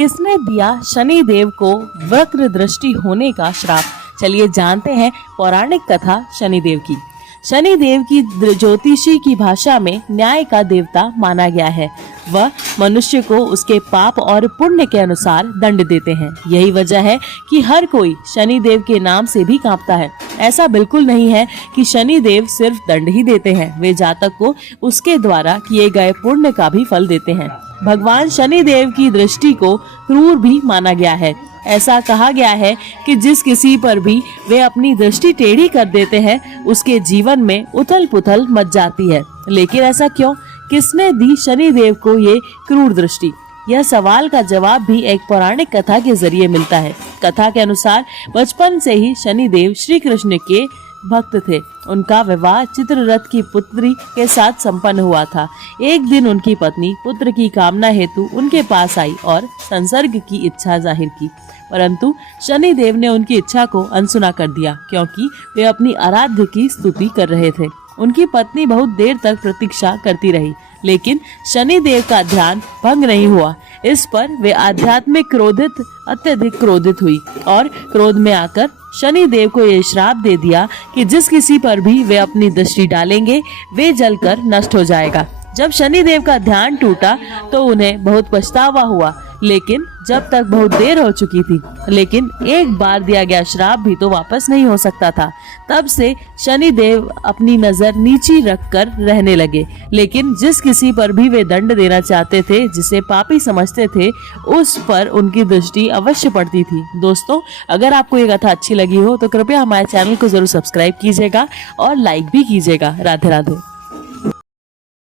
किसने दिया शनि देव को वक्र दृष्टि होने का श्राप? चलिए जानते हैं पौराणिक कथा शनिदेव की। शनिदेव की ज्योतिषी की भाषा में न्याय का देवता माना गया है। वह मनुष्य को उसके पाप और पुण्य के अनुसार दंड देते हैं। यही वजह है कि हर कोई शनिदेव के नाम से भी कांपता है। ऐसा बिल्कुल नहीं है कि शनिदेव सिर्फ दंड ही देते हैं, वे जातक को उसके द्वारा किए गए पुण्य का भी फल देते हैं। भगवान शनिदेव की दृष्टि को क्रूर भी माना गया है। ऐसा कहा गया है कि जिस किसी पर भी वे अपनी दृष्टि टेढ़ी कर देते हैं, उसके जीवन में उथल पुथल मच जाती है। लेकिन ऐसा क्यों? किसने दी शनिदेव को ये क्रूर दृष्टि? यह सवाल का जवाब भी एक पौराणिक कथा के जरिए मिलता है। कथा के अनुसार बचपन से ही शनिदेव श्री कृष्ण के भक्त थे। उनका विवाह चित्ररथ की पुत्री के साथ संपन्न हुआ था। एक दिन उनकी पत्नी पुत्र की कामना हेतु उनके पास आई और संसर्ग की इच्छा जाहिर की, परंतु शनिदेव ने उनकी इच्छा को अनसुना कर दिया, क्योंकि वे अपनी आराध्य की स्तुति कर रहे थे। उनकी पत्नी बहुत देर तक प्रतीक्षा करती रही, लेकिन शनिदेव का ध्यान भंग नहीं हुआ। इस पर वे अत्यधिक क्रोधित हुई और क्रोध में आकर शनिदेव को ये श्राप दे दिया कि जिस किसी पर भी वे अपनी दृष्टि डालेंगे, वे जलकर नष्ट हो जाएगा। जब शनिदेव का ध्यान टूटा तो उन्हें बहुत पछतावा हुआ, लेकिन जब तक बहुत देर हो चुकी थी। लेकिन एक बार दिया गया श्राप भी तो वापस नहीं हो सकता था। तब से शनिदेव अपनी नजर नीची रखकर रहने लगे, लेकिन जिस किसी पर भी वे दंड देना चाहते थे, जिसे पापी समझते थे, उस पर उनकी दृष्टि अवश्य पड़ती थी। दोस्तों, अगर आपको ये कथा अच्छी लगी हो तो कृपया हमारे चैनल को जरूर सब्सक्राइब कीजिएगा और लाइक भी कीजिएगा। राधे राधे।